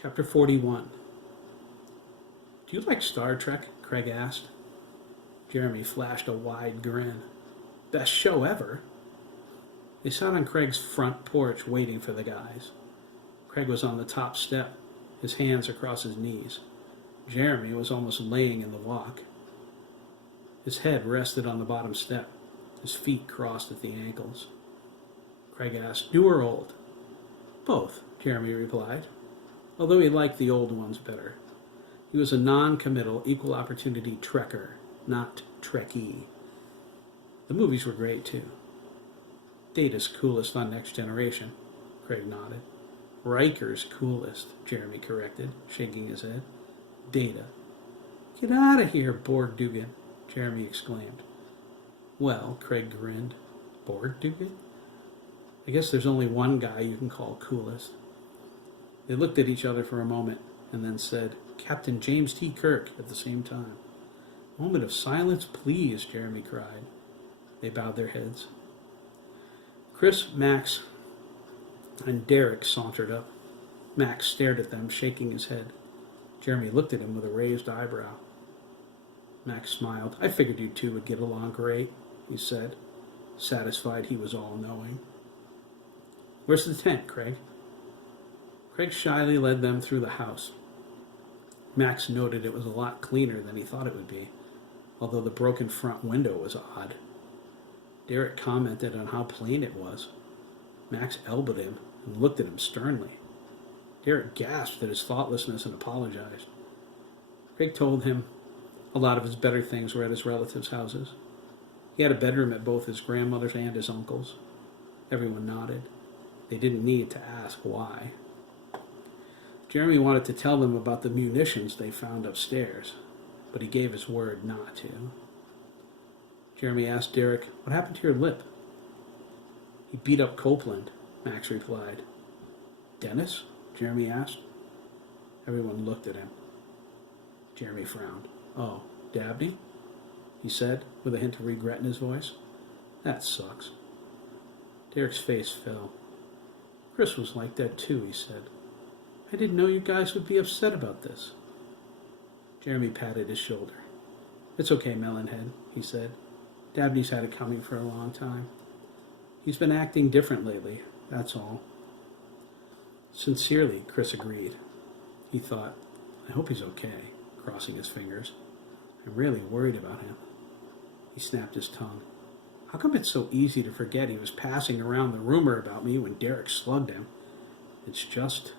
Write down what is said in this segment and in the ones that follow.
Chapter 41. Do you like Star Trek? Craig asked. Jeremy flashed a wide grin. Best show ever. They sat on Craig's front porch waiting for the guys. Craig was on the top step, his hands across his knees. Jeremy was almost laying in the walk. His head rested on the bottom step, his feet crossed at the ankles. Craig asked, new or old? Both, Jeremy replied, although he liked the old ones better. He was a non-committal, equal-opportunity trekker, not Trekkie. The movies were great, too. Data's coolest on Next Generation, Craig nodded. Riker's coolest, Jeremy corrected, shaking his head. Data. Get out of here, Borg Dougan, Jeremy exclaimed. Well, Craig grinned. Borg Dougan? I guess there's only one guy you can call coolest. They looked at each other for a moment and then said, Captain James T. Kirk, at the same time. Moment of silence, please, Jeremy cried. They bowed their heads. Chris, Max, and Derek sauntered up. Max stared at them, shaking his head. Jeremy looked at him with a raised eyebrow. Max smiled. I figured you two would get along great, he said, satisfied he was all-knowing. Where's the tent, Craig? Craig shyly led them through the house. Max noted it was a lot cleaner than he thought it would be, although the broken front window was odd. Derek commented on how plain it was. Max elbowed him and looked at him sternly. Derek gasped at his thoughtlessness and apologized. Craig told him a lot of his better things were at his relatives' houses. He had a bedroom at both his grandmother's and his uncle's. Everyone nodded. They didn't need to ask why. Jeremy wanted to tell them about the munitions they found upstairs, but he gave his word not to. Jeremy asked Derek, what happened to your lip? He beat up Copeland, Max replied. Dennis? Jeremy asked. Everyone looked at him. Jeremy frowned. Oh, Dabney? He said, with a hint of regret in his voice. That sucks. Derek's face fell. Chris was like that too, he said. I didn't know you guys would be upset about this. Jeremy patted his shoulder. It's okay, Melonhead, he said. Dabney's had it coming for a long time. He's been acting different lately, that's all. Sincerely, Chris agreed. He thought, I hope he's okay, crossing his fingers. I'm really worried about him. He snapped his tongue. How come it's so easy to forget he was passing around the rumor about me when Derek slugged him? It's just,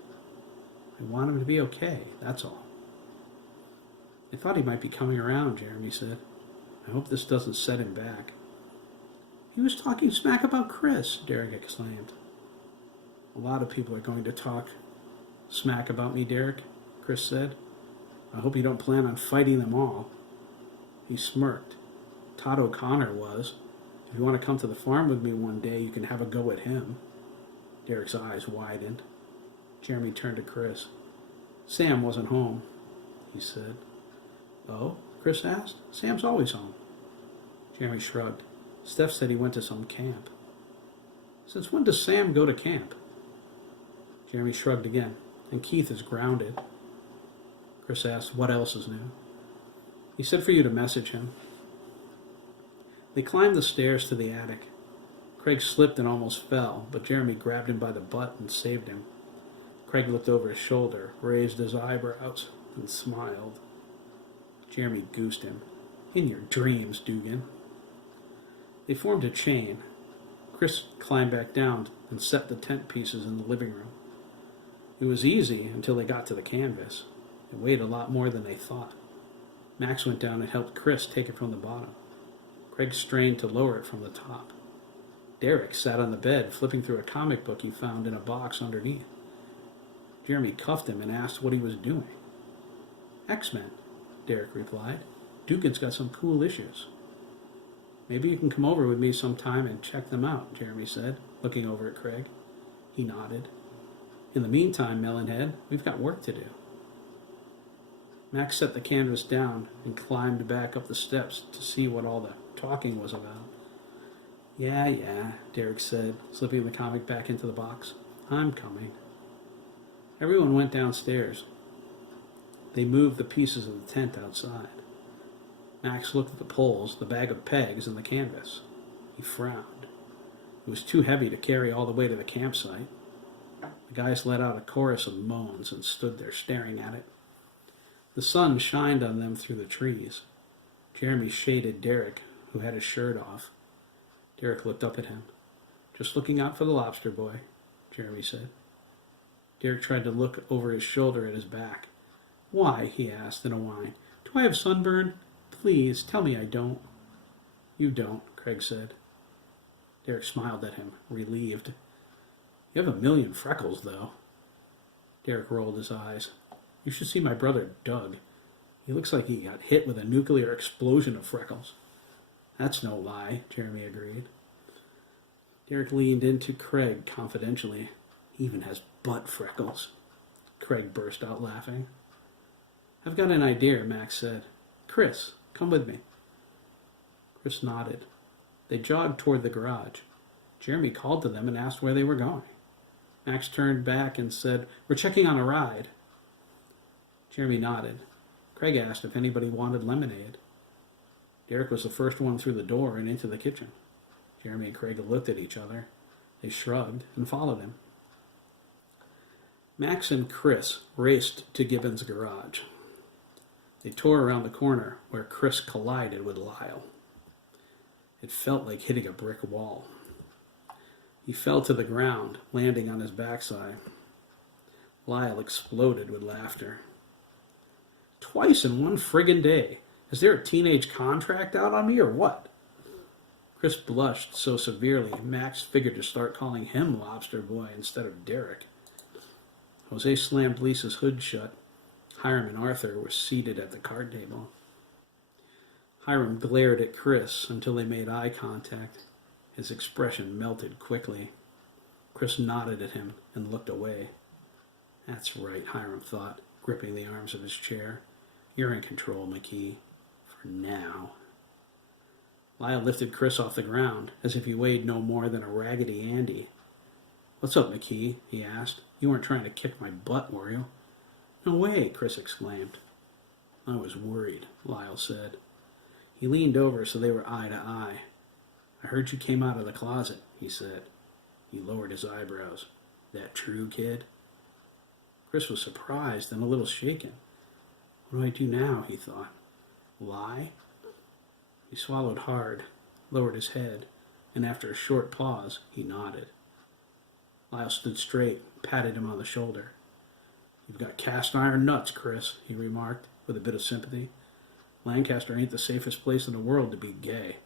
I want him to be okay, that's all. I thought he might be coming around, Jeremy said. I hope this doesn't set him back. He was talking smack about Chris, Derek exclaimed. A lot of people are going to talk smack about me, Derek, Chris said. I hope you don't plan on fighting them all. He smirked. Todd O'Connor was. If you want to come to the farm with me one day, you can have a go at him. Derek's eyes widened. Jeremy turned to Chris. Sam wasn't home, he said. Oh? Chris asked. Sam's always home. Jeremy shrugged. Steph said he went to some camp. Since when does Sam go to camp? Jeremy shrugged again. And Keith is grounded. Chris asked, what else is new? He said for you to message him. They climbed the stairs to the attic. Craig slipped and almost fell, but Jeremy grabbed him by the butt and saved him. Craig looked over his shoulder, raised his eyebrows, and smiled. Jeremy goosed him. In your dreams, Dougan. They formed a chain. Chris climbed back down and set the tent pieces in the living room. It was easy until they got to the canvas. It weighed a lot more than they thought. Max went down and helped Chris take it from the bottom. Craig strained to lower it from the top. Derek sat on the bed, flipping through a comic book he found in a box underneath. Jeremy cuffed him and asked what he was doing. X-Men, Derek replied. Dougan's got some cool issues. Maybe you can come over with me sometime and check them out, Jeremy said, looking over at Craig. He nodded. In the meantime, Melonhead, we've got work to do. Max set the canvas down and climbed back up the steps to see what all the talking was about. Yeah, Derek said, slipping the comic back into the box. I'm coming. Everyone went downstairs. They moved the pieces of the tent outside. Max looked at the poles, the bag of pegs, and the canvas. He frowned. It was too heavy to carry all the way to the campsite. The guys let out a chorus of moans and stood there staring at it. The sun shined on them through the trees. Jeremy shaded Derek, who had his shirt off. Derek looked up at him. "Just looking out for the lobster boy," Jeremy said. Derek tried to look over his shoulder at his back. "Why?" he asked in a whine. "Do I have sunburn? Please, tell me I don't." "You don't," Craig said. Derek smiled at him, relieved. "You have a million freckles, though." Derek rolled his eyes. "You should see my brother, Doug. He looks like he got hit with a nuclear explosion of freckles." "That's no lie," Jeremy agreed. Derek leaned into Craig confidentially. "He even has butt freckles." Craig burst out laughing. "I've got an idea," Max said. "Chris, come with me." Chris nodded. They jogged toward the garage. Jeremy called to them and asked where they were going. Max turned back and said, "We're checking on a ride." Jeremy nodded. Craig asked if anybody wanted lemonade. Derek was the first one through the door and into the kitchen. Jeremy and Craig looked at each other. They shrugged and followed him. Max and Chris raced to Gibbons' garage. They tore around the corner where Chris collided with Lyle. It felt like hitting a brick wall. He fell to the ground, landing on his backside. Lyle exploded with laughter. "Twice in one friggin' day. Is there a teenage contract out on me or what?" Chris blushed so severely, Max figured to start calling him Lobster Boy instead of Derek. Jose slammed Lisa's hood shut. Hiram and Arthur were seated at the card table. Hiram glared at Chris until they made eye contact. His expression melted quickly. Chris nodded at him and looked away. "That's right," Hiram thought, gripping the arms of his chair. "You're in control, McKee. For now." Lyle lifted Chris off the ground, as if he weighed no more than a Raggedy Andy. "What's up, McKee?" he asked. "You weren't trying to kick my butt, were you?" "No way," Chris exclaimed. "I was worried," Lyle said. He leaned over so they were eye to eye. "I heard you came out of the closet," he said. He lowered his eyebrows. "That true, kid?" Chris was surprised and a little shaken. "What do I do now?" he thought. "Lie?" He swallowed hard, lowered his head, and after a short pause, he nodded. Lyle stood straight, patted him on the shoulder. "You've got cast iron nuts, Chris," he remarked, with a bit of sympathy. "Lancaster ain't the safest place in the world to be gay."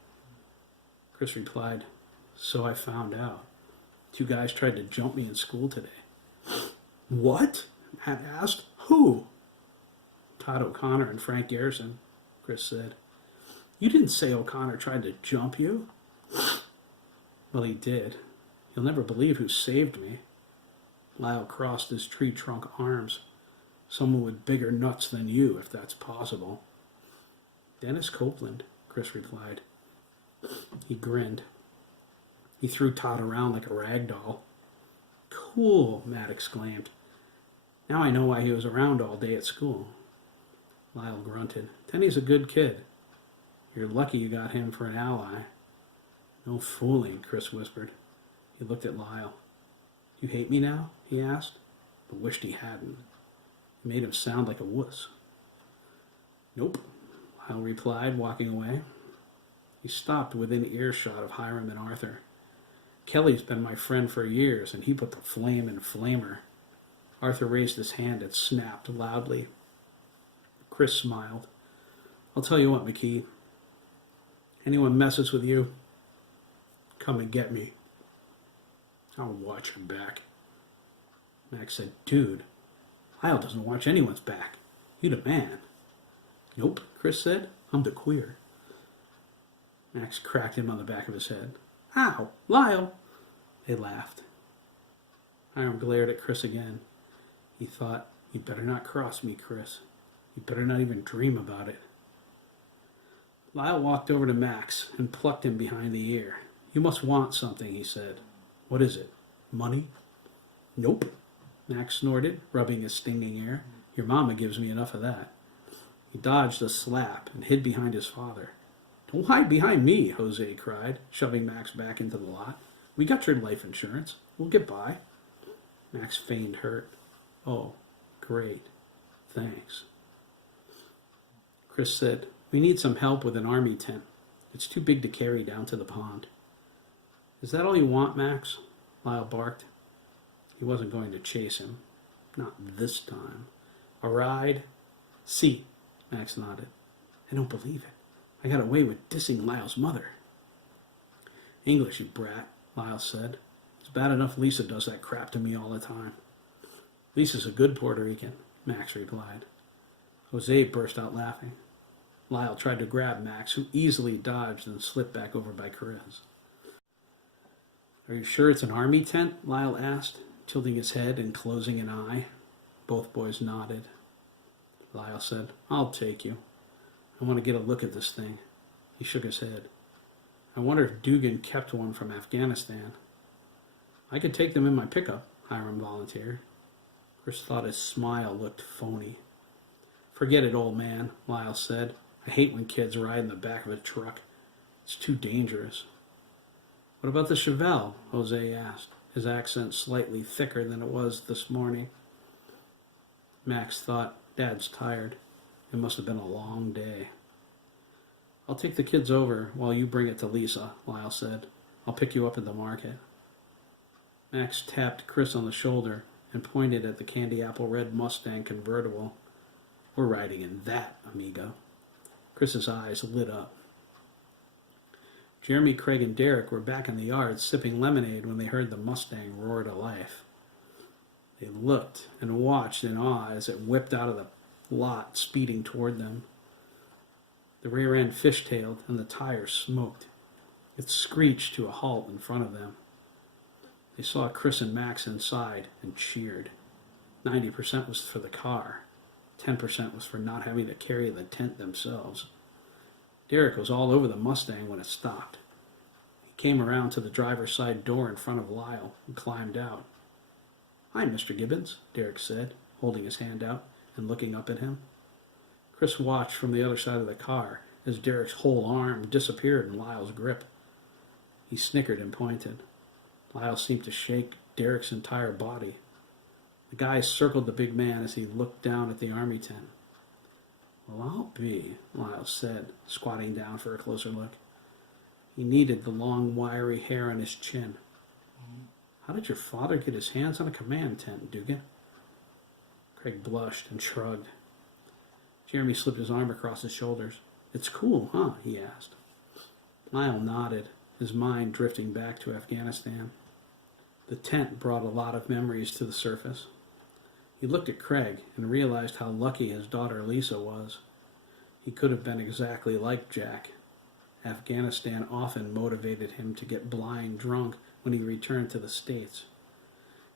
Chris replied, "So I found out. 2 guys tried to jump me in school today." "What?" Matt asked. "Who?" "Todd O'Connor and Frank Garrison," Chris said. "You didn't say O'Connor tried to jump you?" "Well, he did. You'll never believe who saved me." Lyle crossed his tree trunk arms. "Someone with bigger nuts than you, if that's possible." "Dennis Copeland," Chris replied. He grinned. He threw Todd around like a rag doll. "Cool," Matt exclaimed. "Now I know why he was around all day at school." Lyle grunted. "Denny's a good kid. You're lucky you got him for an ally." "No fooling," Chris whispered. He looked at Lyle. "You hate me now?" he asked, but wished he hadn't. It made him sound like a wuss. "Nope," Lyle replied, walking away. He stopped within earshot of Hiram and Arthur. "Kelly's been my friend for years, and he put the flame in Flamer." Arthur raised his hand and snapped loudly. Chris smiled. "I'll tell you what, McKee. Anyone messes with you, come and get me. I'll watch him back." Max said, "Dude, Lyle doesn't watch anyone's back. You the man." "Nope," Chris said. "I'm the queer." Max cracked him on the back of his head. "Ow, Lyle!" They laughed. Hiram glared at Chris again. He thought, "You better not cross me, Chris. You better not even dream about it." Lyle walked over to Max and plucked him behind the ear. "You must want something," he said. "What is it? Money?" "Nope." Max snorted, rubbing his stinging ear. Your mama gives me enough of that. He dodged a slap and hid behind his father. Don't hide behind me, Jose cried, shoving Max back into the lot. We got your life insurance. We'll get by. Max feigned hurt. Oh, great. Thanks. Chris said, we need some help with an army tent. It's too big to carry down to the pond. Is that all you want, Max? Lyle barked. He wasn't going to chase him. Not this time. A ride? See, Max nodded. I don't believe it. I got away with dissing Lyle's mother. English, you brat, Lyle said. It's bad enough Lisa does that crap to me all the time. Lisa's a good Puerto Rican, Max replied. Jose burst out laughing. Lyle tried to grab Max, who easily dodged and slipped back over by Chris. Are you sure it's an army tent? Lyle asked, tilting his head and closing an eye. Both boys nodded. Lyle said, I'll take you. I want to get a look at this thing. He shook his head. I wonder if Dougan kept one from Afghanistan. I could take them in my pickup, Hiram volunteered. Chris thought his smile looked phony. Forget it, old man, Lyle said. I hate when kids ride in the back of a truck. It's too dangerous. What about the Chevelle? Jose asked, his accent slightly thicker than it was this morning. Max thought, Dad's tired. It must have been a long day. I'll take the kids over while you bring it to Lisa, Lyle said. I'll pick you up at the market. Max tapped Chris on the shoulder and pointed at the candy apple red Mustang convertible. We're riding in that, amigo. Chris's eyes lit up. Jeremy, Craig, and Derek were back in the yard sipping lemonade when they heard the Mustang roar to life. They looked and watched in awe as it whipped out of the lot, speeding toward them. The rear end fishtailed and the tires smoked. It screeched to a halt in front of them. They saw Chris and Max inside and cheered. 90% was for the car. 10% was for not having to carry the tent themselves. Derek was all over the Mustang when it stopped. He came around to the driver's side door in front of Lyle and climbed out. Hi, Mr. Gibbons, Derek said, holding his hand out and looking up at him. Chris watched from the other side of the car as Derek's whole arm disappeared in Lyle's grip. He snickered and pointed. Lyle seemed to shake Derek's entire body. The guys circled the big man as he looked down at the army tent. Well, I'll be, Lyle said, squatting down for a closer look. He kneaded the long, wiry hair on his chin. How did your father get his hands on a command tent, Dougan? Craig blushed and shrugged. Jeremy slipped his arm across his shoulders. It's cool, huh? He asked. Lyle nodded, his mind drifting back to Afghanistan. The tent brought a lot of memories to the surface. He looked at Craig and realized how lucky his daughter Lisa was. He could have been exactly like Jack. Afghanistan often motivated him to get blind drunk when he returned to the States.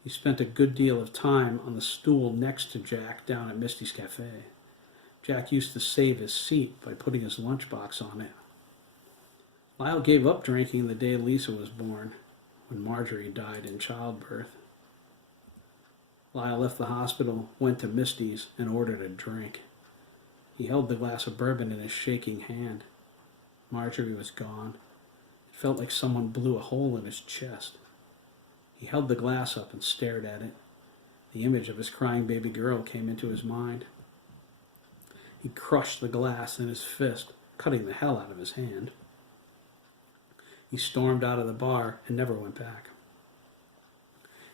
He spent a good deal of time on the stool next to Jack down at Misty's Cafe. Jack used to save his seat by putting his lunchbox on it. Lyle gave up drinking the day Lisa was born, when Marjorie died in childbirth. Lyle left the hospital, went to Misty's, and ordered a drink. He held the glass of bourbon in his shaking hand. Marjorie was gone. It felt like someone blew a hole in his chest. He held the glass up and stared at it. The image of his crying baby girl came into his mind. He crushed the glass in his fist, cutting the hell out of his hand. He stormed out of the bar and never went back.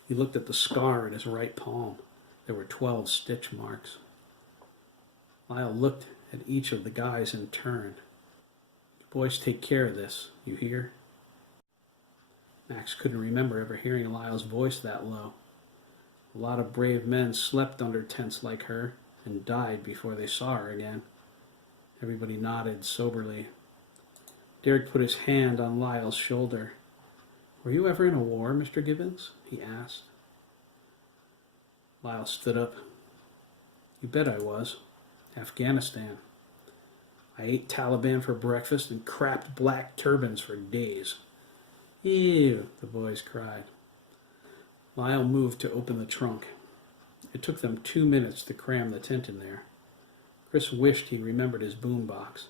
He looked at the scar in his right palm. There were 12 stitch marks. Lyle looked at each of the guys in turn. You boys take care of this, you hear? Max couldn't remember ever hearing Lyle's voice that low. A lot of brave men slept under tents like her and died before they saw her again. Everybody nodded soberly. Derek put his hand on Lyle's shoulder. Were you ever in a war, Mr. Gibbons? He asked. Lyle stood up. You bet I was. Afghanistan. I ate Taliban for breakfast and crapped black turbans for days. Ew, the boys cried. Lyle moved to open the trunk. It took them 2 minutes to cram the tent in there. Chris wished he remembered his boom box.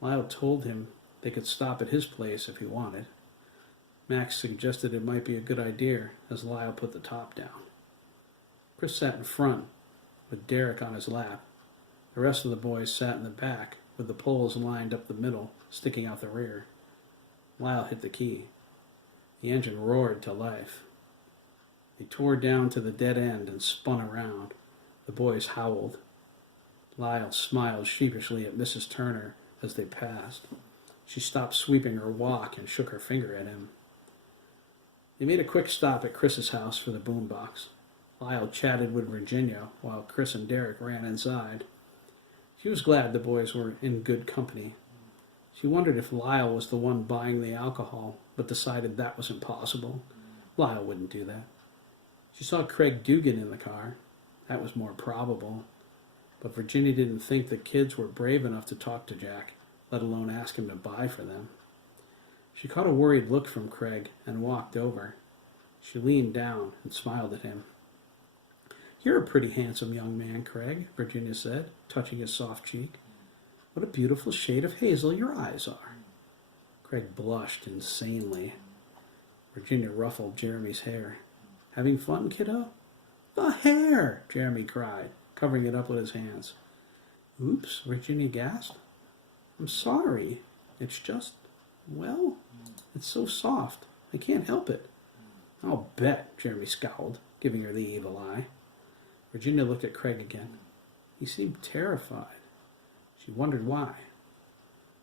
Lyle told him they could stop at his place if he wanted. Max suggested it might be a good idea as Lyle put the top down. Chris sat in front with Derek on his lap. The rest of the boys sat in the back with the poles lined up the middle, sticking out the rear. Lyle hit the key. The engine roared to life. They tore down to the dead end and spun around. The boys howled. Lyle smiled sheepishly at Mrs. Turner as they passed. She stopped sweeping her walk and shook her finger at him. They made a quick stop at Chris's house for the boombox. Lyle chatted with Virginia while Chris and Derek ran inside. She was glad the boys were in good company. She wondered if Lyle was the one buying the alcohol, but decided that was impossible. Lyle wouldn't do that. She saw Craig Dougan in the car. That was more probable. But Virginia didn't think the kids were brave enough to talk to Jack, let alone ask him to buy for them. She caught a worried look from Craig and walked over. She leaned down and smiled at him. "You're a pretty handsome young man, Craig," Virginia said, touching his soft cheek. "What a beautiful shade of hazel your eyes are." Craig blushed insanely. Virginia ruffled Jeremy's hair. "Having fun, kiddo?" "The hair!" Jeremy cried, covering it up with his hands. "Oops," Virginia gasped. "I'm sorry. It's just, well, it's so soft. I can't help it." "I'll bet," Jeremy scowled, giving her the evil eye. Virginia looked at Craig again. He seemed terrified. She wondered why.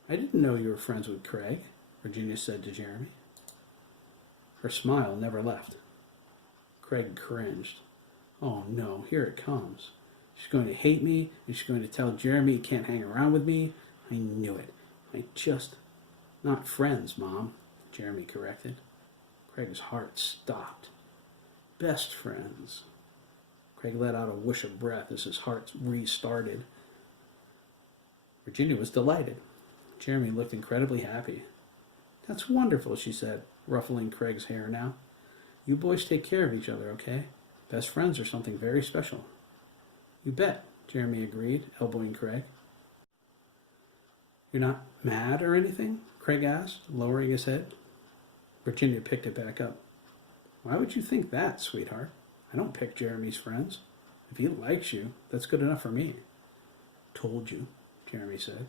"I didn't know you were friends with Craig," Virginia said to Jeremy. Her smile never left. Craig cringed. "Oh no, here it comes. She's going to hate me, and she's going to tell Jeremy he can't hang around with me. I knew it. Not friends, Mom," Jeremy corrected. Craig's heart stopped. "Best friends." Craig let out a whoosh of breath as his heart restarted. Virginia was delighted. Jeremy looked incredibly happy. "That's wonderful," she said, ruffling Craig's hair now. "You boys take care of each other, okay? Best friends are something very special." "You bet," Jeremy agreed, elbowing Craig. "You're not mad or anything?" Craig asked, lowering his head. Virginia picked it back up. "Why would you think that, sweetheart? I don't pick Jeremy's friends. If he likes you, that's good enough for me." "Told you," Jeremy said.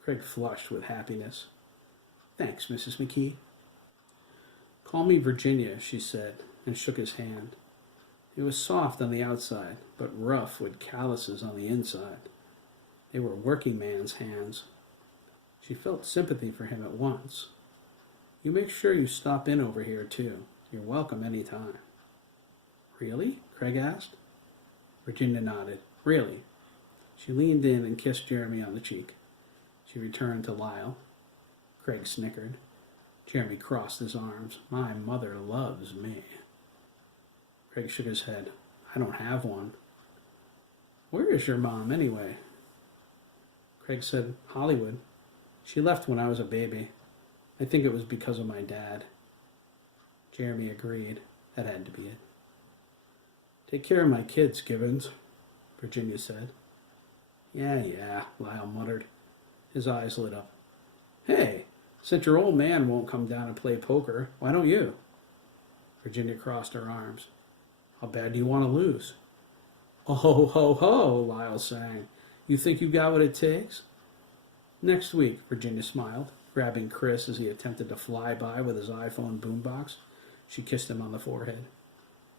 Craig flushed with happiness. "Thanks, Mrs. McKee." "Call me Virginia," she said, and shook his hand. It was soft on the outside, but rough with calluses on the inside. They were working man's hands. She felt sympathy for him at once. "You make sure you stop in over here, too. You're welcome any time." "Really?" Craig asked. Virginia nodded. "Really." She leaned in and kissed Jeremy on the cheek. She returned to Lyle. Craig snickered. Jeremy crossed his arms. "My mother loves me." Craig shook his head. "I don't have one." "Where is your mom, anyway?" Craig said, "Hollywood. She left when I was a baby. I think it was because of my dad." Jeremy agreed. That had to be it. "Take care of my kids, Gibbons," Virginia said. Yeah, Lyle muttered. His eyes lit up. "Hey, since your old man won't come down and play poker, why don't you?" Virginia crossed her arms. "How bad do you want to lose?" "Oh, ho, ho, ho," Lyle sang. "You think you got what it takes?" "Next week," Virginia smiled, grabbing Chris as he attempted to fly by with his iPhone boombox. She kissed him on the forehead.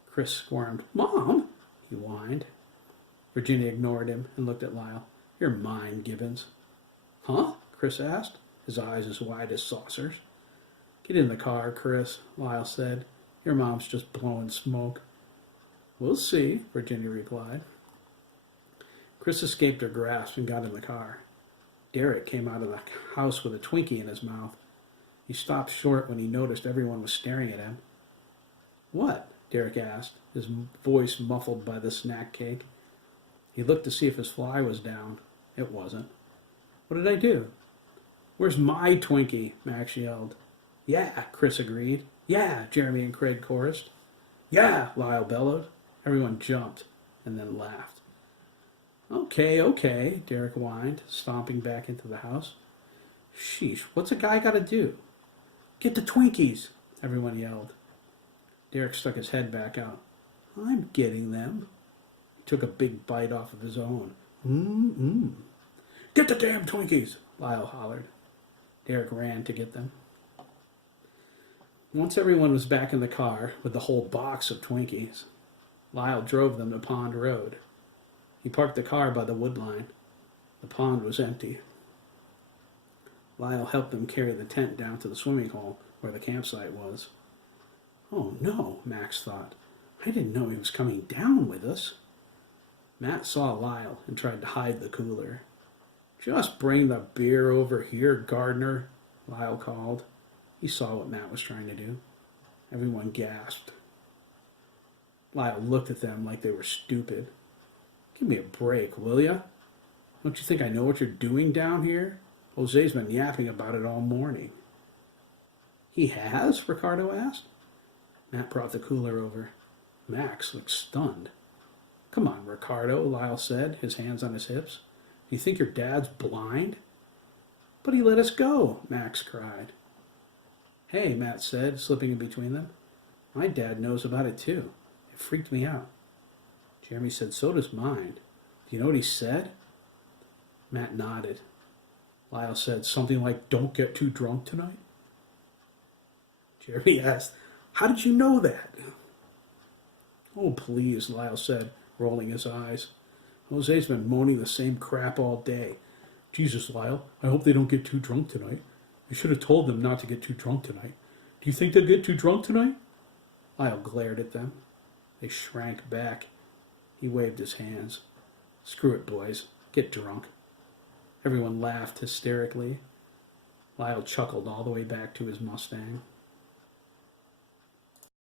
Chris squirmed. "Mom!" he whined. Virginia ignored him and looked at Lyle. "You're mine, Gibbons." "Huh?" Chris asked, his eyes as wide as saucers. "Get in the car, Chris," Lyle said. "Your mom's just blowing smoke." "We'll see," Virginia replied. Chris escaped her grasp and got in the car. Derek came out of the house with a Twinkie in his mouth. He stopped short when he noticed everyone was staring at him. "What?" Derek asked, his voice muffled by the snack cake. He looked to see if his fly was down. It wasn't. "What did I do?" "Where's my Twinkie?" Max yelled. "Yeah," Chris agreed. "Yeah," Jeremy and Craig chorused. "Yeah," Lyle bellowed. Everyone jumped and then laughed. Okay, okay, Derek whined, stomping back into the house. Sheesh, what's a guy got to do? Get the Twinkies, everyone yelled. Derek stuck his head back out. I'm getting them. He took a big bite off of his own. Mm-mm. Get the damn Twinkies, Lyle hollered. Derek ran to get them. Once everyone was back in the car with the whole box of Twinkies, Lyle drove them to Pond Road. He parked the car by the wood line. The pond was empty. Lyle helped them carry the tent down to the swimming hole where the campsite was. Oh no, Max thought. I didn't know he was coming down with us. Matt saw Lyle and tried to hide the cooler. Just bring the beer over here, Gardner, Lyle called. He saw what Matt was trying to do. Everyone gasped. Lyle looked at them like they were stupid. Give me a break, will ya? Don't you think I know what you're doing down here? Jose's been yapping about it all morning. He has? Ricardo asked. Matt brought the cooler over. Max looked stunned. Come on, Ricardo, Lyle said, his hands on his hips. Do you think your dad's blind? But he let us go, Max cried. Hey, Matt said, slipping in between them. My dad knows about it too. It freaked me out. Jeremy said, so does mine. Do you know what he said? Matt nodded. Lyle said something like, don't get too drunk tonight. Jeremy asked, how did you know that? Oh, please, Lyle said, rolling his eyes. Jose's been moaning the same crap all day. Jesus, Lyle, I hope they don't get too drunk tonight. I should have told them not to get too drunk tonight. Do you think they'll get too drunk tonight? Lyle glared at them. They shrank back. He waved his hands. Screw it, boys. Get drunk. Everyone laughed hysterically. Lyle chuckled all the way back to his Mustang.